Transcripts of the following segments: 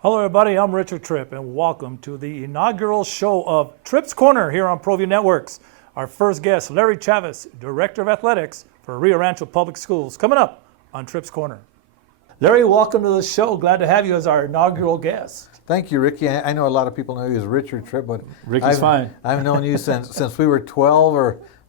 Hello everybody, I'm Richard Tripp and welcome to the inaugural show of Tripp's Corner here on Proview Networks. Our first guest, Larry Chavez, Director of Athletics for Rio Rancho Public Schools, coming up on Tripp's Corner. Larry, welcome to the show. Glad to have you as our inaugural guest. Thank you, Ricky. I know a lot of people know you as Richard Tripp, but Ricky's fine. I've known you since we were 12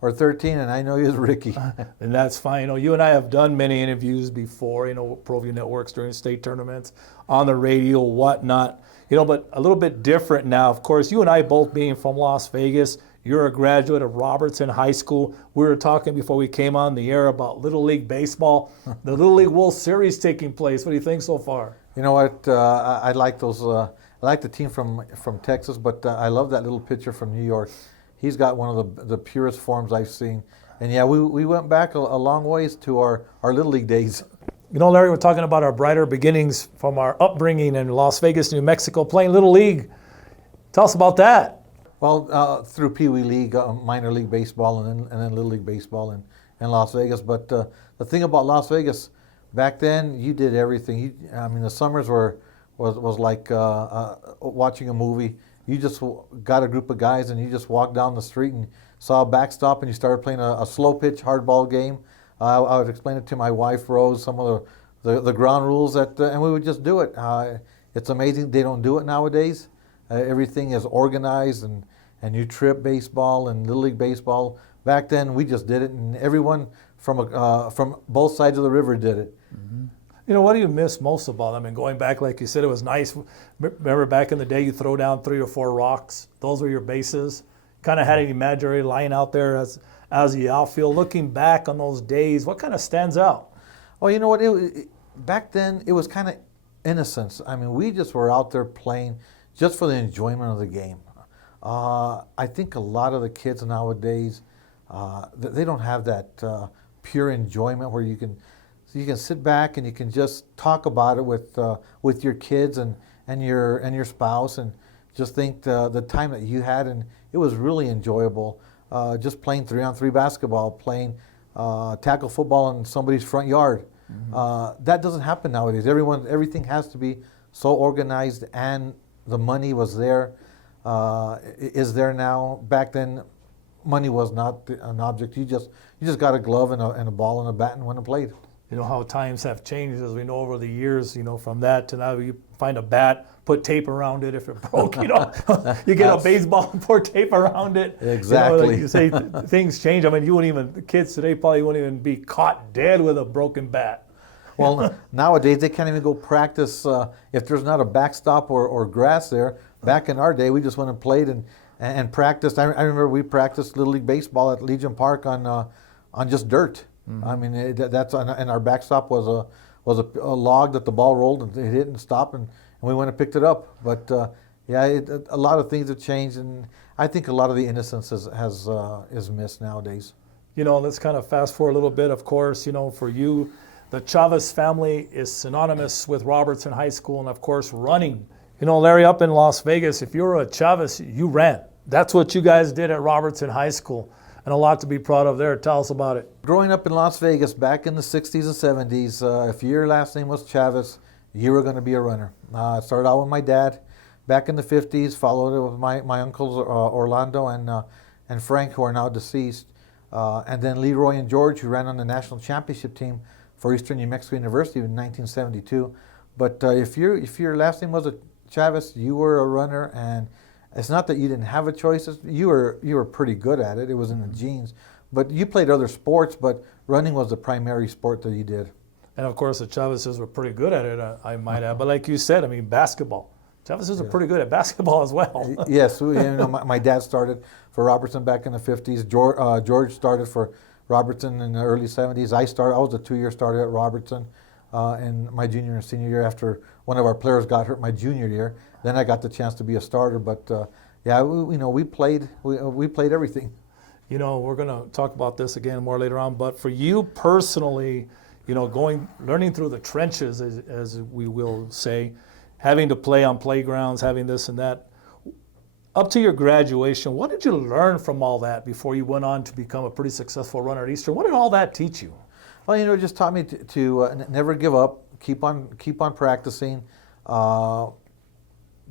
or 13, and I know you as Ricky. And that's fine. You know, you and I have done many interviews before, Proview Networks during state tournaments, on the radio, whatnot. But a little bit different now. Of course, you and I both being from Las Vegas, you're a graduate of Robertson High School. We were talking before we came on the air about Little League Baseball, the Little League World Series taking place. What do you think so far? You know what? I like those. I like the team from Texas, but I love that little pitcher from New York. He's got one of the purest forms I've seen. And yeah, we went back a long ways to our Little League days. Larry, we're talking about our brighter beginnings from our upbringing in Las Vegas, New Mexico, playing Little League. Tell us about that. Well, through Pee Wee League, minor league baseball, and then Little League baseball in Las Vegas. But the thing about Las Vegas, back then, you did everything. The summers was like watching a movie. You just got a group of guys and you just walked down the street and saw a backstop and you started playing a slow pitch hardball game. I would explain it to my wife, Rose, some of the ground rules, and we would just do it. It's amazing they don't do it nowadays. Everything is organized and you trip baseball and Little League baseball. Back then we just did it, and everyone from both sides of the river did it. Mm-hmm. What do you miss most about it? Going back, like you said, it was nice. Remember back in the day, you throw down 3 or 4 rocks. Those were your bases. Kind of had an imaginary line out there as the outfield. Looking back on those days, what kind of stands out? Well, you know what? Back then, it was kind of innocence. We just were out there playing just for the enjoyment of the game. I think a lot of the kids nowadays, they don't have that pure enjoyment where you can sit back and you can just talk about it with your kids and your spouse, and just think the time that you had, and it was really enjoyable. Just playing 3-on-3 basketball, playing tackle football in somebody's front yard. Mm-hmm. That doesn't happen nowadays. Everything has to be so organized, and the money was there, is there now. Back then, money was not an object. You just got a glove and a ball and a bat and went and played. How times have changed, as we know, over the years, from that to now. You find a bat, put tape around it if it broke, you get a baseball and pour tape around it. Exactly. Like you say, things change. The kids today probably wouldn't even be caught dead with a broken bat. Well, nowadays they can't even go practice if there's not a backstop or grass there. Back in our day, we just went and played and practiced. I remember we practiced Little League baseball at Legion Park on just dirt. Mm-hmm. And our backstop was a log that the ball rolled and it hit and stopped, and we went and picked it up. But a lot of things have changed, and I think a lot of the innocence is missed nowadays. Let's kind of fast forward a little bit. Of course, for you, the Chavez family is synonymous with Robertson High School and, of course, running. Larry, up in Las Vegas, if you were a Chavez, you ran. That's what you guys did at Robertson High School, and a lot to be proud of there. Tell us about it. Growing up in Las Vegas back in the 60s and 70s, if your last name was Chavez, you were going to be a runner. I started out with my dad back in the 50s, followed it with my uncles Orlando and Frank, who are now deceased, and then Leroy and George, who ran on the national championship team for Eastern New Mexico University in 1972. But if your last name was a Chavez, you were a runner, and it's not that you didn't have a choice. You were pretty good at it. It was in the genes. But you played other sports, but running was the primary sport that you did. And of course, the Chavezes were pretty good at it, I might add. But like you said, basketball. Chavezes are pretty good at basketball as well. Yes, my dad started for Robertson back in the 50s. George started for Robertson in the early 70s. I was a 2-year starter at Robertson in my junior and senior year after one of our players got hurt my junior year. Then I got the chance to be a starter. But we played everything. We're going to talk about this again more later on. But for you personally, learning through the trenches, as we will say, having to play on playgrounds, having this and that, up to your graduation, what did you learn from all that before you went on to become a pretty successful runner at Eastern? What did all that teach you? Well, it just taught me to never give up, keep on practicing.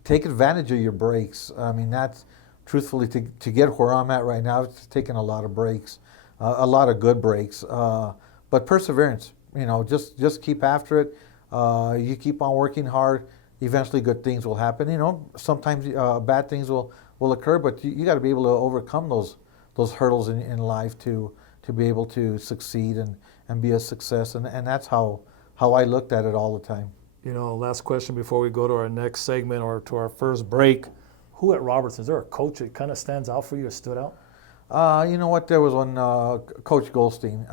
take advantage of your breaks. I mean, that's truthfully to get where I'm at right now. It's taking a lot of breaks, a lot of good breaks, but perseverance. Just keep after it. You keep on working hard. Eventually, good things will happen. Sometimes bad things will occur, but you got to be able to overcome those hurdles in life to be able to succeed and be a success. And that's how I looked at it all the time. Last question before we go to our next segment or to our first break. Who at Robertson, is there a coach that kind of stands out for you or stood out? You know what? There was one, Coach Goldstein.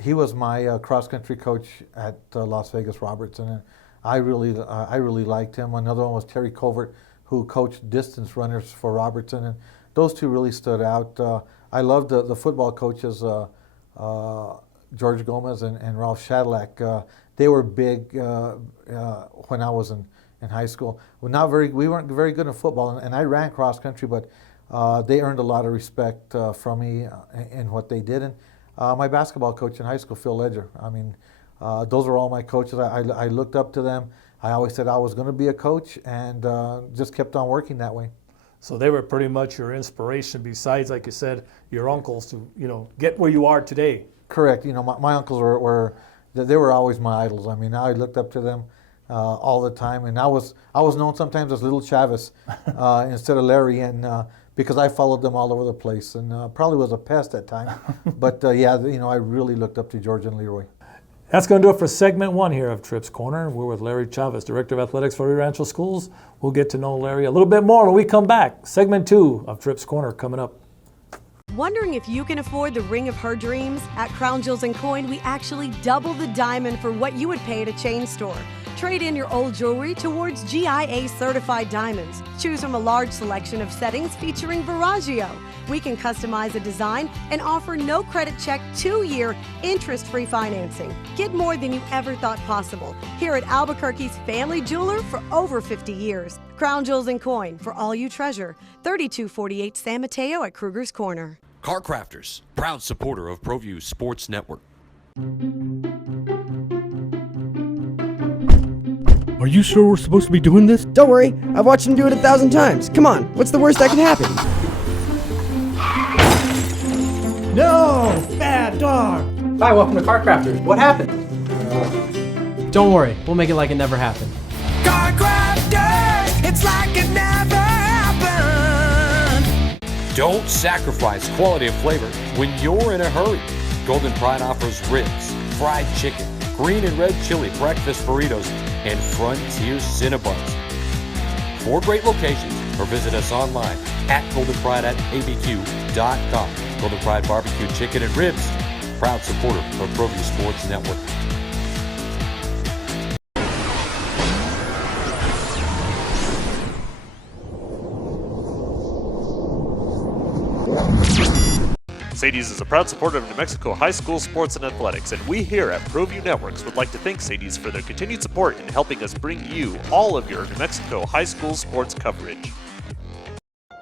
He was my cross-country coach at Las Vegas Robertson, and I really liked him. Another one was Terry Covert, who coached distance runners for Robertson, and those two really stood out. I loved the football coaches, George Gomez and Ralph Shadlack. They were big when I was in high school. We weren't very good in football, and I ran cross country, but they earned a lot of respect from me in what they did. And my basketball coach in high school, Phil Ledger. I mean, those are all my coaches. I looked up to them. I always said I was going to be a coach, and just kept on working that way. So they were pretty much your inspiration, besides, like you said, your uncles to get where you are today. Correct. My uncles they were always my idols. I mean, I looked up to them all the time, and I was known sometimes as Little Chavez instead of Larry, and because I followed them all over the place, and probably was a pest at times. But I really looked up to George and Leroy. That's going to do it for segment 1 here of Tripp's Corner. We're with Larry Chavez, Director of Athletics for Rio Rancho Schools. We'll get to know Larry a little bit more when we come back. Segment 2 of Tripp's Corner coming up. Wondering if you can afford the ring of her dreams? At Crown Jewels & Coin, we actually double the diamond for what you would pay at a chain store. Trade in your old jewelry towards GIA certified diamonds. Choose from a large selection of settings featuring Viraggio. We can customize a design and offer no credit check 2-year interest-free financing. Get more than you ever thought possible here at Albuquerque's family jeweler for over 50 years. Crown Jewels & Coin, for all you treasure. 3248 San Mateo at Kruger's Corner. Car Crafters, proud supporter of Proview Sports Network. Are you sure we're supposed to be doing this? Don't worry, I've watched him do it 1,000 times. Come on, what's the worst that can happen? No! Bad dog! Hi, welcome to Car Crafters. What happened? Don't worry, we'll make it like it never happened. Car Crafters, it's like it never happened. Don't sacrifice quality of flavor when you're in a hurry. Golden Pride offers ribs, fried chicken, green and red chili breakfast burritos, and Frontier Cinnabons. 4 great locations, or visit us online at goldenpride@abq.com. Golden Pride Barbecue Chicken and Ribs, proud supporter of Proview Sports Network. Sadie's is a proud supporter of New Mexico high school sports and athletics, and we here at Proview Networks would like to thank Sadie's for their continued support in helping us bring you all of your New Mexico high school sports coverage.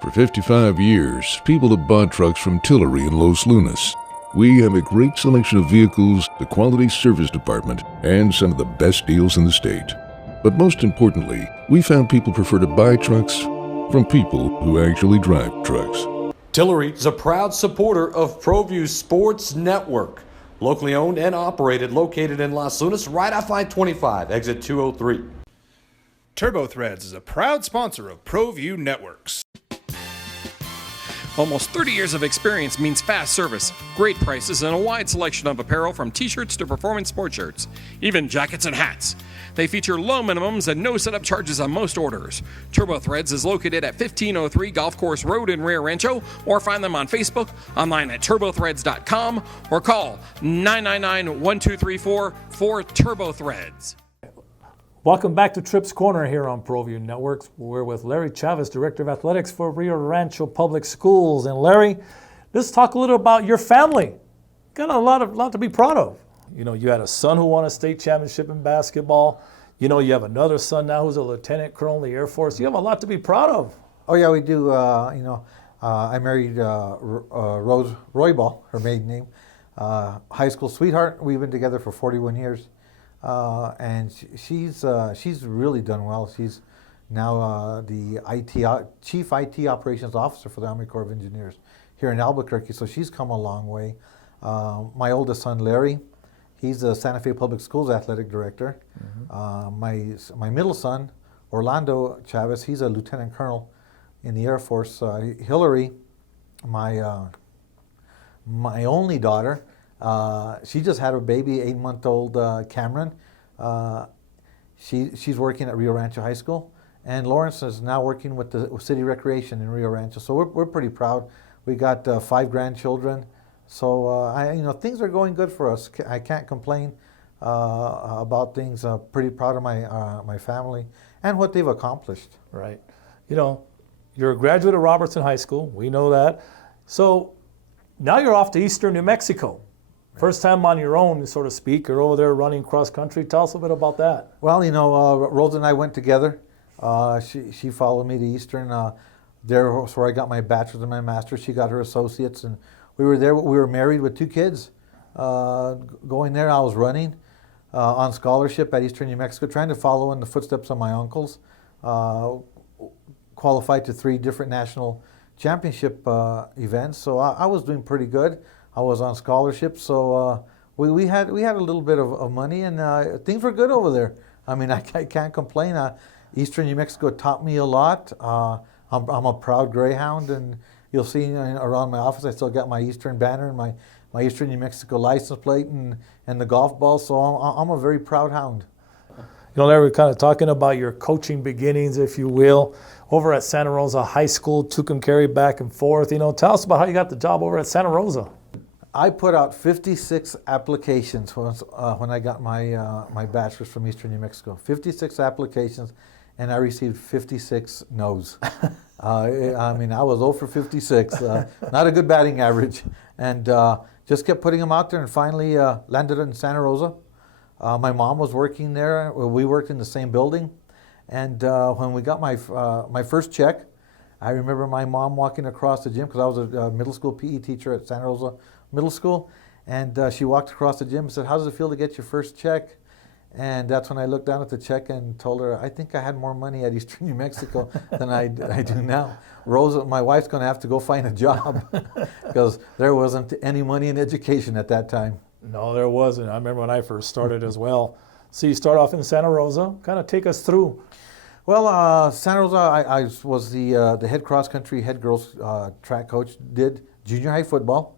For 55 years, people have bought trucks from Tillery in Los Lunas. We have a great selection of vehicles, the quality service department, and some of the best deals in the state. But most importantly, we found people prefer to buy trucks from people who actually drive trucks. Tillery is a proud supporter of Proview Sports Network. Locally owned and operated, located in Las Lunas, right off I-25, exit 203. Turbo Threads is a proud sponsor of Proview Networks. Almost 30 years of experience means fast service, great prices, and a wide selection of apparel from t-shirts to performance sport shirts, even jackets and hats. They feature low minimums and no setup charges on most orders. Turbo Threads is located at 1503 Golf Course Road in Rio Rancho, or find them on Facebook, online at turbothreads.com, or call 999-1234 for Turbo Threads. Welcome back to Tripp's Corner here on Proview Networks. We're with Larry Chavez, Director of Athletics for Rio Rancho Public Schools. And Larry, let's talk a little about your family. Got a lot to be proud of. You had a son who won a state championship in basketball. You have another son now who's a lieutenant colonel in the Air Force. You have a lot to be proud of. Oh yeah, we do. I married Rose Roybal, her maiden name, high school sweetheart. We've been together for 41 years. And she's really done well. She's now the Chief IT Operations Officer for the Army Corps of Engineers here in Albuquerque. So she's come a long way. My oldest son, Larry, he's the Santa Fe Public Schools Athletic Director. My middle son, Orlando Chavez, he's a Lieutenant Colonel in the Air Force. Hillary, my only daughter, she just had a baby, 8-month-old Cameron. She's working at Rio Rancho High School, and Lawrence is now working with the City Recreation in Rio Rancho. So we're pretty proud. We got 5 grandchildren. So things are going good for us. I can't complain about things. Pretty proud of my family and what they've accomplished. Right. You're a graduate of Robertson High School. We know that. So now you're off to Eastern New Mexico. First time on your own, so to speak. You're over there running cross country. Tell us a bit about that. Well, Rosa and I went together. She followed me to Eastern. There was where I got my bachelor's and my master's. She got her associates, and we were there. We were married with 2 kids. Going there, I was running on scholarship at Eastern New Mexico, trying to follow in the footsteps of my uncles. Qualified to 3 different national championship events, so I was doing pretty good. I was on scholarship, so we had a little bit of money, and things were good over there. I mean, I can't complain. Eastern New Mexico taught me a lot. I'm a proud Greyhound, and you'll see around my office I still got my Eastern banner and my Eastern New Mexico license plate and the golf ball, so I'm a very proud hound. Larry, we're kind of talking about your coaching beginnings, if you will, over at Santa Rosa High School, Tucumcari back and forth. Tell us about how you got the job over at Santa Rosa. I put out 56 applications when I got my bachelor's from Eastern New Mexico. 56 applications, and I received 56 no's. I mean, I was 0 for 56. Not a good batting average. And just kept putting them out there, and finally landed in Santa Rosa. My mom was working there. We worked in the same building. And when we got my first check, I remember my mom walking across the gym, because I was a middle school PE teacher at Santa Rosa Middle School. And she walked across the gym and said, "How does it feel to get your first check?" And that's when I looked down at the check and told her, I think I had more money at Eastern New Mexico than I do now. Rosa, my wife's going to have to go find a job, because there wasn't any money in education at that time. No, there wasn't. I remember when I first started as well. So you start off in Santa Rosa. Kind of take us through. Well, Santa Rosa, I was the head cross-country, head girls track coach, did junior high football.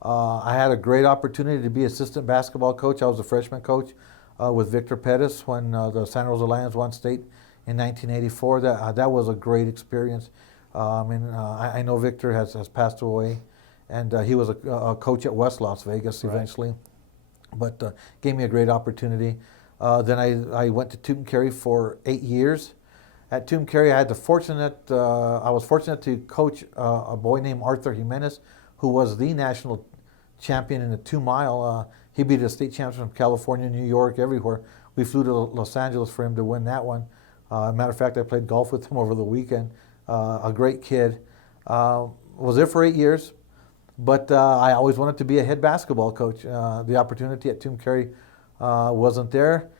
I had a great opportunity to be assistant basketball coach. I was a freshman coach with Victor Pettis when the Santa Rosa Lions won state in 1984. That was a great experience. I know Victor has passed away, and he was a coach at West Las Vegas eventually, but gave me a great opportunity. Then I went to Tucumcari for 8 years. At Tucumcari, I was fortunate to coach a boy named Arthur Jimenez, who was the national champion in the 2-mile. He beat the state champions from California, New York, everywhere. We flew to Los Angeles for him to win that one. Matter of fact, I played golf with him over the weekend. A great kid. Was there for 8 years, but I always wanted to be a head basketball coach. The opportunity at Tucumcari wasn't there.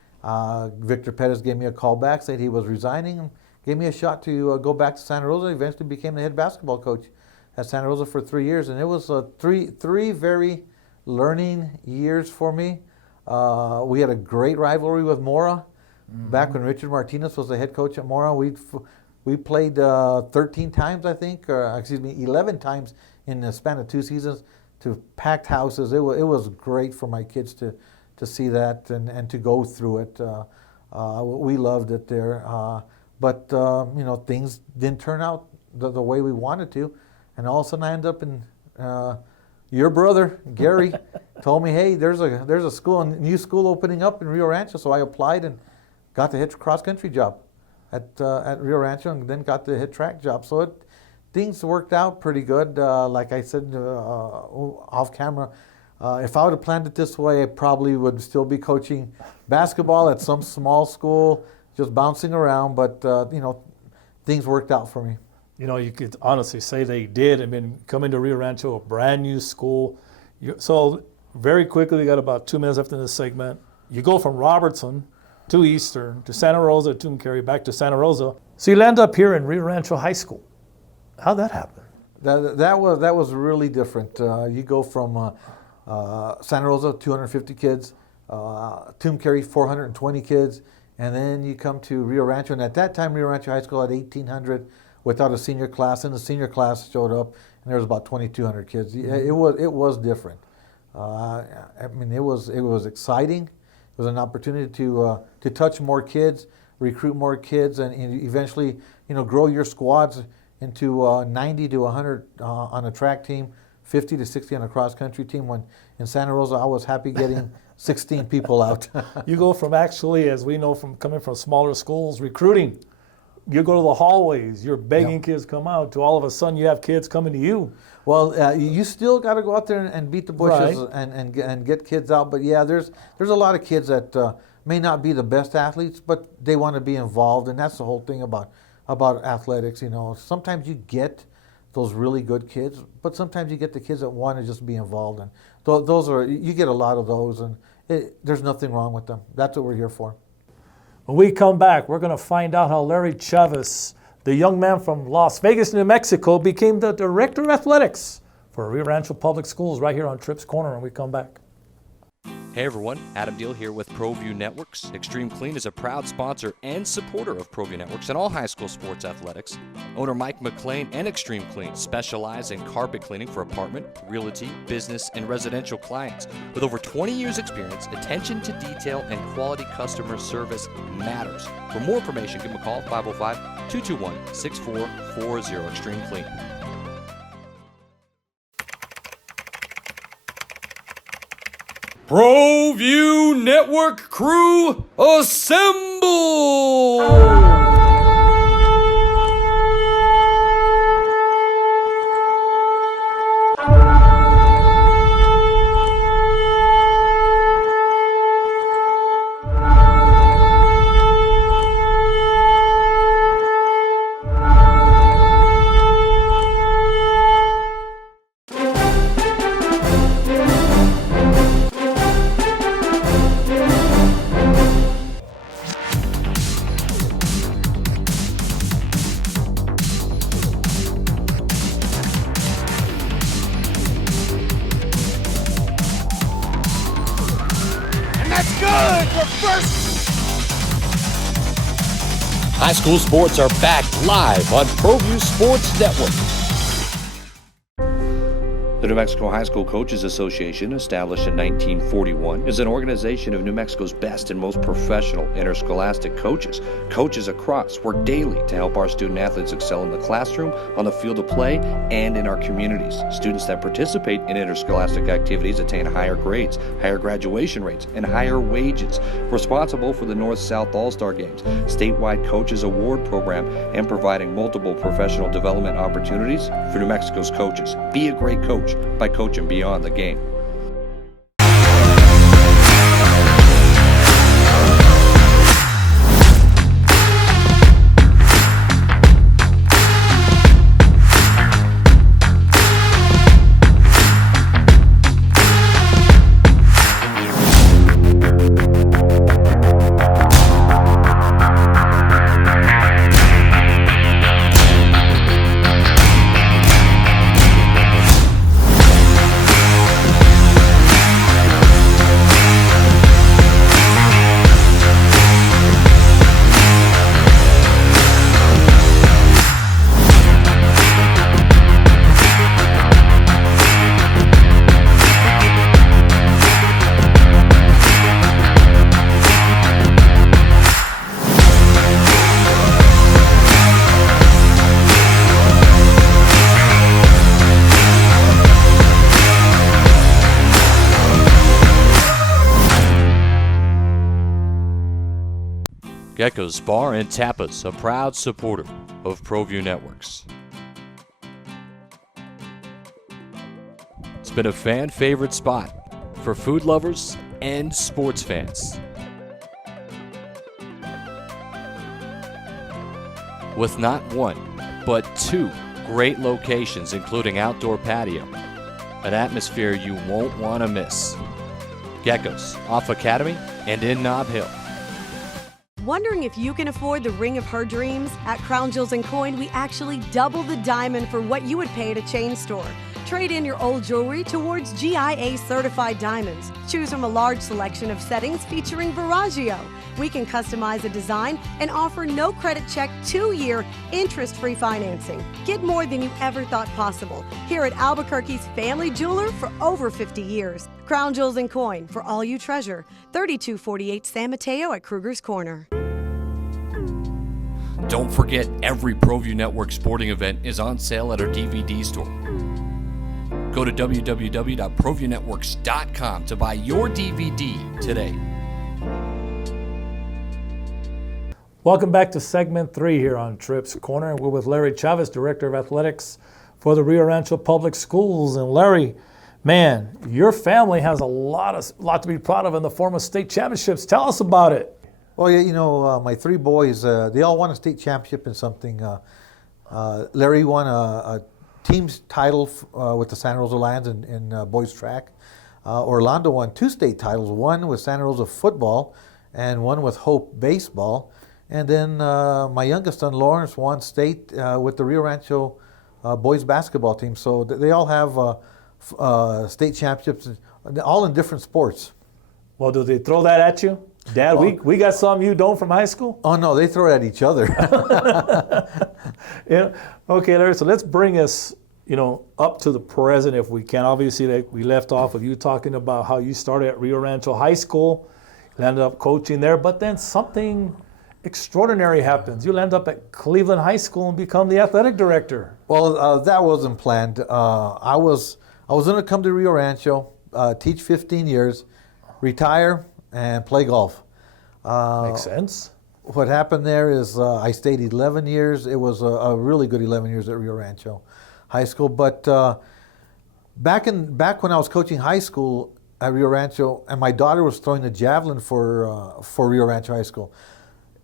Victor Pettis gave me a call back, said he was resigning, and gave me a shot to go back to Santa Rosa. Eventually became the head basketball coach at Santa Rosa for 3 years, and it was three very learning years for me. We had a great rivalry with Mora. Back when Richard Martinez was the head coach at Mora, we played 13 times, I think, 11 times in the span of 2 seasons, to packed houses. It was great for my kids to see that and to go through it. We loved it there. But things didn't turn out the way we wanted to. And all of a sudden I ended up in, your brother, Gary, told me, hey, there's a school, a new school opening up in Rio Rancho. So I applied and got the head cross-country job at Rio Rancho, and then got the head track job. So things worked out pretty good. Like I said off camera, if I would have planned it this way, I probably would still be coaching basketball at some small school, just bouncing around. But things worked out for me. You could honestly say they did. I mean, coming to Rio Rancho, a brand new school. So very quickly, we got about 2 minutes left in this segment. You go from Robertson to Eastern, to Santa Rosa, to Tuncumcari, back to Santa Rosa. So you land up here in Rio Rancho High School. How'd that happen? That was really different. You go from Santa Rosa, 250 kids, Tuncumcari, 420 kids, and then you come to Rio Rancho. And at that time, Rio Rancho High School had 1,800 without a senior class, and the senior class showed up, and there was about 2,200 kids. It was different. I mean, it was exciting. It was an opportunity to touch more kids, recruit more kids, and eventually, grow your squads into 90 to 100 on a track team, 50 to 60 on a cross-country team. When in Santa Rosa, I was happy getting 16 people out. You go from actually, as we know from coming from smaller schools, recruiting. You go to the hallways, you're begging kids to come out, to all of a sudden you have kids coming to you. Well, you still got to go out there and beat the bushes, right, and get kids out. But yeah, there's a lot of kids that may not be the best athletes, but they want to be involved, and that's the whole thing about athletics. Sometimes you get those really good kids, but sometimes you get the kids that want to just be involved, and you get a lot of those, and there's nothing wrong with them. That's what we're here for. When we come back, we're going to find out how Larry Chavez, the young man from Las Vegas, New Mexico, became the director of athletics for Rio Rancho Public Schools right here on Tripp's Corner when we come back. Hey everyone, Adam Deal here with Proview Networks. Extreme Clean is a proud sponsor and supporter of Proview Networks and all high school sports athletics. Owner Mike McLean and Extreme Clean specialize in carpet cleaning for apartment, realty, business, and residential clients. With over 20 years experience, attention to detail and quality customer service matters. For more information, give them a call, 505-221-6440, Extreme Clean. Proview Network crew, assemble! High school sports are back live on Proview Sports Network. The New Mexico High School Coaches Association, established in 1941, is an organization of New Mexico's best and most professional interscholastic coaches. Coaches across work daily to help our student athletes excel in the classroom, on the field of play, and in our communities. Students that participate in interscholastic activities attain higher grades, higher graduation rates, and higher wages. Responsible for the North-South All-Star Games, statewide Coaches Award Program, and providing multiple professional development opportunities for New Mexico's coaches. Be a great coach by coaching beyond the game. Gecko's Bar and Tapas, a proud supporter of Proview Networks. It's been a fan favorite spot for food lovers and sports fans. With not one, but two great locations, including outdoor patio, an atmosphere you won't want to miss. Gecko's, off Academy and in Nob Hill. Wondering if you can afford the ring of her dreams? At Crown Jewels and Coin, we actually double the diamond for what you would pay at a chain store. Trade in your old jewelry towards GIA certified diamonds. Choose from a large selection of settings featuring Viraggio. We can customize a design and offer no credit check 2-year interest-free financing. Get more than you ever thought possible here at Albuquerque's family jeweler for over 50 years. Crown Jewels and Coin, for all you treasure. 3248 San Mateo at Kruger's Corner. Don't forget, every Proview Network sporting event is on sale at our DVD store. Go to www.proviewNetworks.com to buy your DVD today. Welcome back to segment 3 here on Tripp's Corner. We're with Larry Chavez, Director of Athletics for the Rio Rancho Public Schools. And Larry, man, your family has a lot to be proud of in the form of state championships. Tell us about it. Well, yeah, my 3 boys, they all won a state championship in something. Larry won a team's title with the Santa Rosa Lions in boys track. Orlando won 2 state titles, one with Santa Rosa football and one with Hope baseball. And then my youngest son, Lawrence, won state with the Rio Rancho boys basketball team. So they all have state championships, all in different sports. Well, do they throw that at you? Dad, we got some you don't from high school? Oh, no, they throw it at each other. Yeah. Okay, Larry, so let's bring us, up to the present if we can. Obviously, we left off with you talking about how you started at Rio Rancho High School. You ended up coaching there, but then something extraordinary happens. You end up at Cleveland High School and become the athletic director. Well, that wasn't planned. I was going to come to Rio Rancho, teach 15 years, retire, and play golf. Makes sense. What happened there is I stayed 11 years. It was a really good 11 years at Rio Rancho High School. But back when I was coaching high school at Rio Rancho, and my daughter was throwing the javelin for Rio Rancho High School.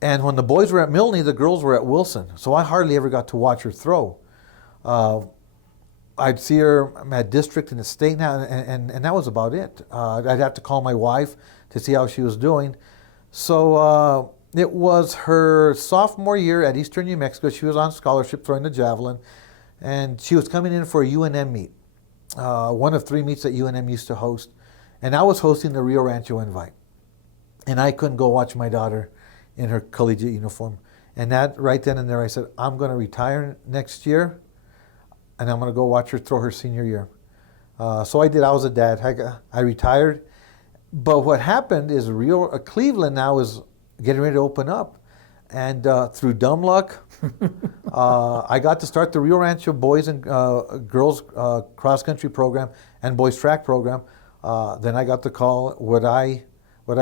And when the boys were at Milne, the girls were at Wilson. So I hardly ever got to watch her throw. I'd see her at district and the state now, and that was about it. I'd have to call my wife to see how she was doing. So it was her sophomore year at Eastern New Mexico. She was on scholarship throwing the javelin, and she was coming in for a UNM meet, one of 3 meets that UNM used to host. And I was hosting the Rio Rancho Invite. And I couldn't go watch my daughter in her collegiate uniform. And that right then and there, I said, I'm going to retire next year, and I'm going to go watch her throw her senior year. So I did. I was a dad. I retired. But what happened is Cleveland now is getting ready to open up. And through dumb luck, I got to start the Rio Rancho boys and girls cross-country program and boys track program. Then I got the call, would I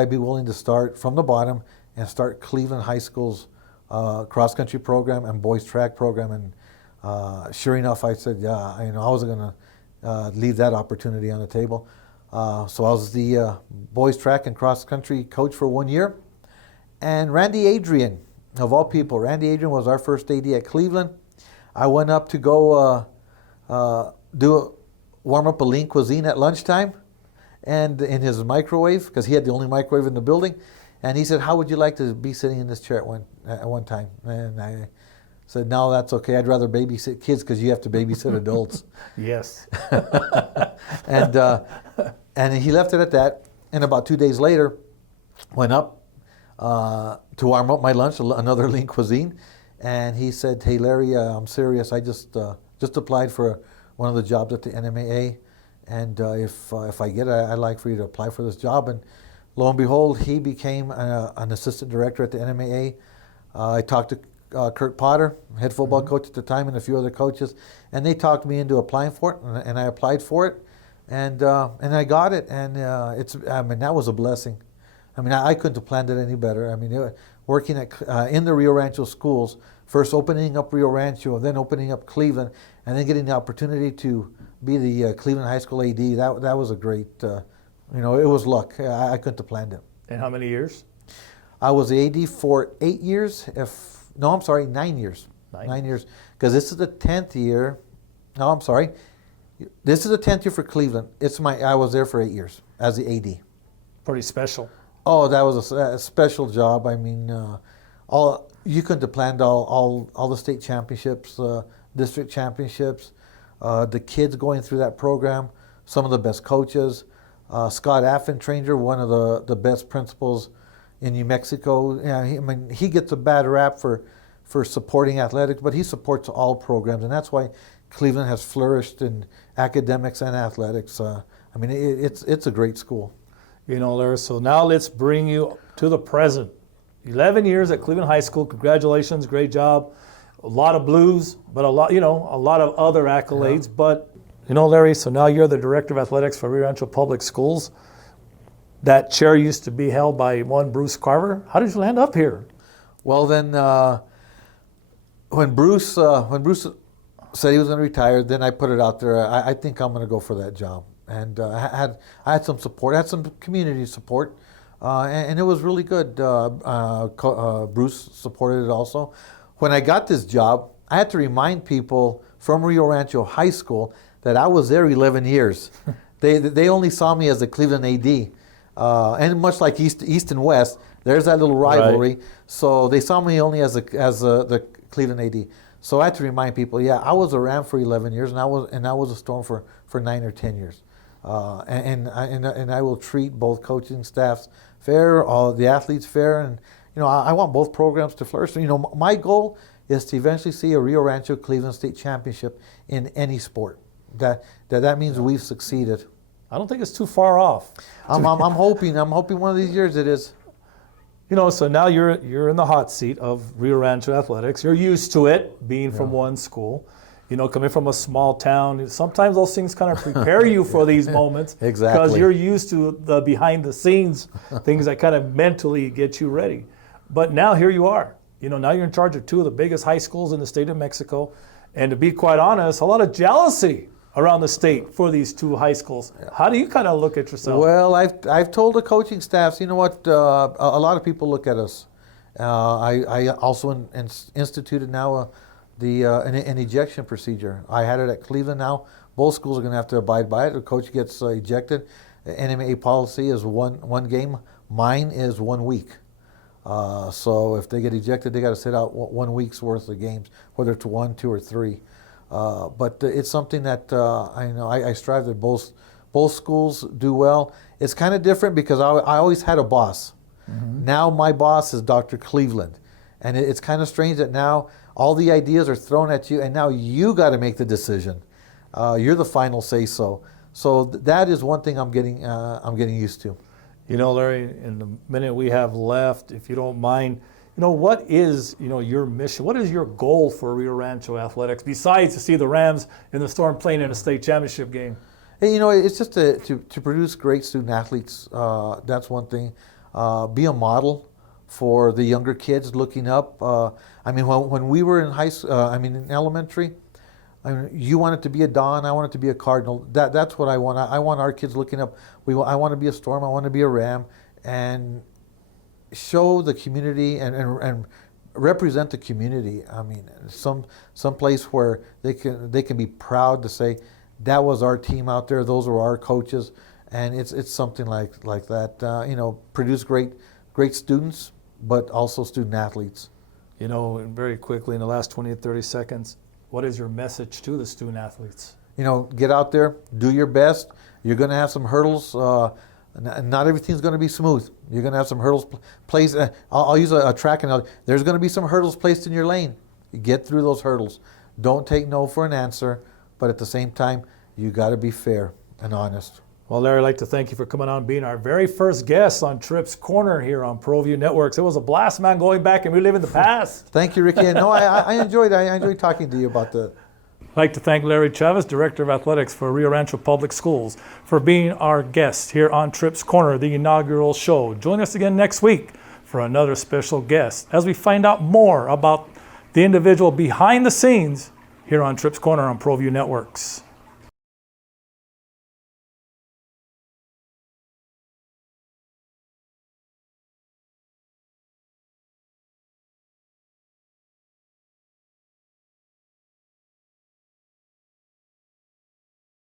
be willing to start from the bottom and start Cleveland High School's cross-country program and boys track program. And sure enough, I said, yeah, I wasn't going to leave that opportunity on the table. So I was the boys track and cross-country coach for 1 year. And Randy Adrian, of all people, Randy Adrian was our first AD at Cleveland. I went up to go warm up a lean cuisine at lunchtime, and in his microwave, because he had the only microwave in the building. And he said, how would you like to be sitting in this chair at one time? And I said, no, that's okay. I'd rather babysit kids because you have to babysit adults. Yes. And he left it at that. And about 2 days later, went up to warm up my lunch, another lean cuisine. And he said, hey, Larry, I'm serious. I just applied for one of the jobs at the NMAA. And if I get it, I'd like for you to apply for this job. And lo and behold, he became an assistant director at the NMAA. I talked to Kurt Potter, head football coach at the time, and a few other coaches, and they talked me into applying for it, and I applied for it, and I got it, and that was a blessing. I couldn't have planned it any better. Working in the Rio Rancho schools, first opening up Rio Rancho, then opening up Cleveland, and then getting the opportunity to be the Cleveland High School AD. That was a great. It was luck. I couldn't have planned it. And how many years? I was the AD for 8 years. 9 years. 9 years. Because this is the 10th year. No, I'm sorry. This is the 10th year for Cleveland. I was there for 8 years as the AD. Pretty special. Oh, that was a special job. I mean, you couldn't have planned all the state championships, district championships, the kids going through that program, some of the best coaches. Scott Affentranger, one of the best principals in New Mexico. He gets a bad rap for supporting athletics, but he supports all programs, and that's why Cleveland has flourished in academics and athletics. It's a great school. Larry, so now let's bring you to the present. 11 years at Cleveland High School. Congratulations, great job. A lot of blues, but a lot of other accolades. Yeah. But, Larry, so now you're the director of athletics for Rio Rancho Public Schools. That chair used to be held by one Bruce Carver. How did you land up here? Well, then, when Bruce said he was going to retire, then I put it out there. I think I'm going to go for that job. And I had some support. I had some community support, and it was really good. Bruce supported it also. When I got this job, I had to remind people from Rio Rancho High School that I was there 11 years. They only saw me as the Cleveland AD. And much like East and West, there's that little rivalry. Right. So they saw me only as the Cleveland AD. So I had to remind people, I was a Ram for 11 years, and I was a Storm for 9 or 10 years. And I will treat both coaching staffs fair, all the athletes fair, and I want both programs to flourish. My goal is to eventually see a Rio Rancho Cleveland State Championship in any sport. That means we've succeeded. I don't think it's too far off. I'm hoping one of these years it is. So now you're in the hot seat of Rio Rancho athletics. You're used to it, being from one school. Coming from a small town, sometimes those things kind of prepare you for these moments. Exactly. Because you're used to the behind the scenes things that kind of mentally get you ready. But now here you are. Now you're in charge of two of the biggest high schools in the state of Mexico. And to be quite honest, a lot of jealousy around the state for these two high schools. Yeah. How do you kind of look at yourself? Well, I've told the coaching staffs, a lot of people look at us. I also instituted now an ejection procedure. I had it at Cleveland now. Both schools are going to have to abide by it. The coach gets ejected. The NMA policy is one game. Mine is 1 week. So if they get ejected, they got to sit out 1 week's worth of games, whether it's 1, 2, or 3. But it's something that I strive that both schools do well. It's kind of different because I always had a boss. Mm-hmm. Now my boss is Dr. Cleveland. And it's kind of strange that now all the ideas are thrown at you, and now you got to make the decision. You're the final say-so. So that is one thing I'm getting used to. Larry, in the minute we have left, if you don't mind, what is your mission? What is your goal for Rio Rancho athletics besides to see the Rams and the Storm playing in a state championship game? Hey, it's just to produce great student athletes. That's one thing. Be a model for the younger kids looking up. When we were in in elementary, you wanted to be a Don, I wanted to be a Cardinal. That's what I want. I want our kids looking up. I want to be a Storm, I want to be a Ram, and show the community and represent the community. Some place where they can be proud to say that was our team out there. Those were our coaches, and it's something like that. Produce great students, but also student athletes. And very quickly in the last 20 to 30 seconds, what is your message to the student athletes? Get out there, do your best. You're going to have some hurdles. Not everything's going to be smooth. You're going to have some hurdles placed. I'll use a track analogy. There's going to be some hurdles placed in your lane. You get through those hurdles. Don't take no for an answer, but at the same time, you got to be fair and honest. Well, Larry, I'd like to thank you for coming on and being our very first guest on Tripp's Corner here on Proview Networks. It was a blast, man, going back and reliving the past. Thank you, Ricky. No, I enjoyed talking to you about that. I'd like to thank Larry Chavez, Director of Athletics for Rio Rancho Public Schools, for being our guest here on Tripp's Corner, the inaugural show. Join us again next week for another special guest as we find out more about the individual behind the scenes here on Tripp's Corner on Proview Networks.